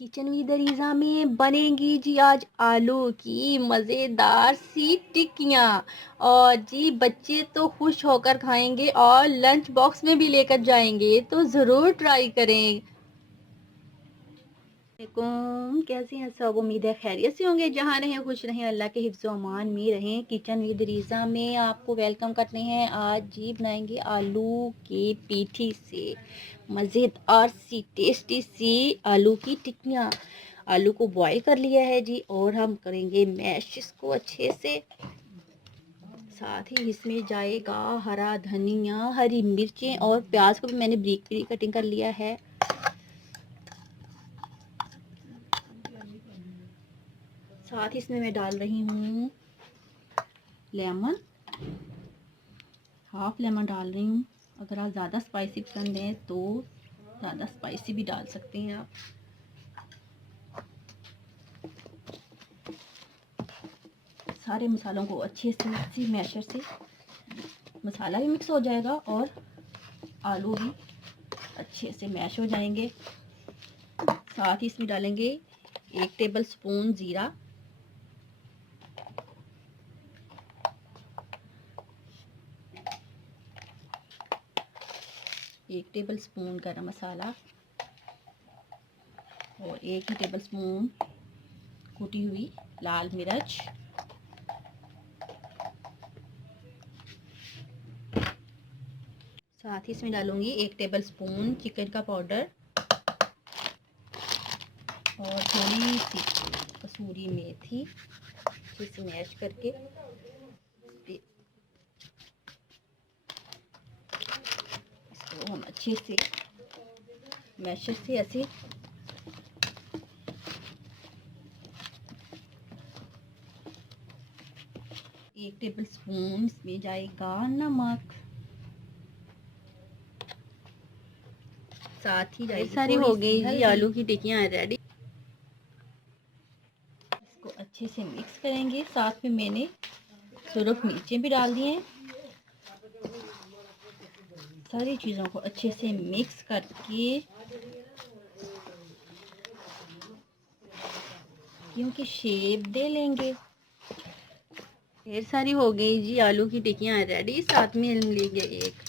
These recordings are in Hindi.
किचन विद दरीजा में बनेंगी जी आज आलू की मज़ेदार सी टिक्कियाँ। और जी बच्चे तो खुश होकर खाएंगे और लंच बॉक्स में भी लेकर जाएंगे, तो ज़रूर ट्राई करें। वालेकुम, कैसे हैं सब? उम्मीद है खैरियत से होंगे। जहाँ रहें खुश रहें, अल्लाह के हिफ्ज़ अमान में रहें। किचन विद रीज़ा में आपको वेलकम करते हैं। आज जी बनाएंगे आलू के पीठी से मज़ेदार सी टेस्टी सी आलू की टिक्कियाँ। आलू को बॉईल कर लिया है जी, और हम करेंगे मैश इसको अच्छे से। साथ ही इसमें जाएगा हरा धनिया, हरी मिर्चें और प्याज को भी मैंने ब्रीक ब्रीक कटिंग कर लिया है। साथ ही इसमें मैं डाल रही हूँ लेमन, हाफ लेमन डाल रही हूँ। अगर आप ज़्यादा स्पाइसी पसंद है तो ज़्यादा स्पाइसी भी डाल सकते हैं आप। सारे मसालों को अच्छे से मिक्सी मैशर से मसाला भी मिक्स हो जाएगा और आलू भी अच्छे से मैश हो जाएंगे। साथ ही इसमें डालेंगे 1 टेबल स्पून ज़ीरा, 1 टेबल स्पून गरम मसाला और 1 ही टेबल स्पून कुटी हुई लाल मिर्च। साथ ही इसमें डालूंगी 1 टेबल स्पून चिकन का पाउडर और थोड़ी सी कसूरी मेथी, इसे मैश करके इसको हम अच्छे से मैशर से ऐसे एक टेबल स्पून इसमें जाएगा नमक। साथ ही जाएगी सारी हो गई जी आलू की टिक्कियाँ रेडी। इसको अच्छे से मिक्स करेंगे। साथ में मैंने सूरख मिर्चें भी डाल दिए। सारी चीज़ों को अच्छे से मिक्स करके, क्योंकि शेप दे लेंगे। ढेर सारी हो गई जी आलू की टिक्कियाँ रेडी। साथ में लेंगे एक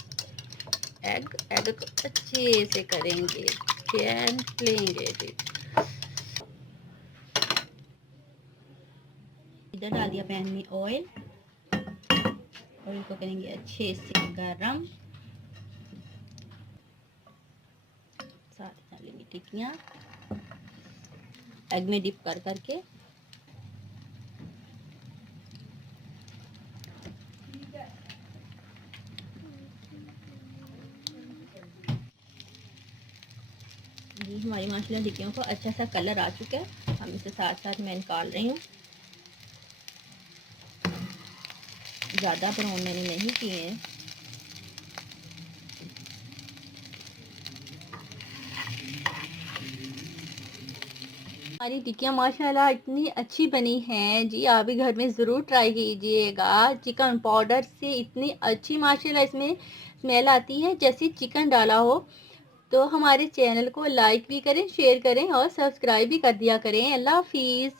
एग को अच्छे से करेंगे, फेंट लेंगे जी। इधर डाल दिया पैन में ऑयल, ऑयल को करेंगे अच्छे से गरम। साथ ही डालेंगे टिक्कियाँ एग में डिप कर करके। जी हमारी माशाल्लाह टिक्कियों को अच्छा सा कलर आ चुका है। हम इसे साथ साथ मैं निकाल रही हूँ। ज़्यादा ब्राउन मैंने नहीं किए हैं। हमारी टिक्कियाँ माशाल्लाह इतनी अच्छी बनी हैं जी, आप भी घर में ज़रूर ट्राई कीजिएगा। चिकन पाउडर से इतनी अच्छी माशाल्लाह इसमें स्मेल आती है जैसे चिकन डाला हो। तो हमारे चैनल को लाइक भी करें, शेयर करें और सब्सक्राइब भी कर दिया करें। अल्लाह हाफिज़।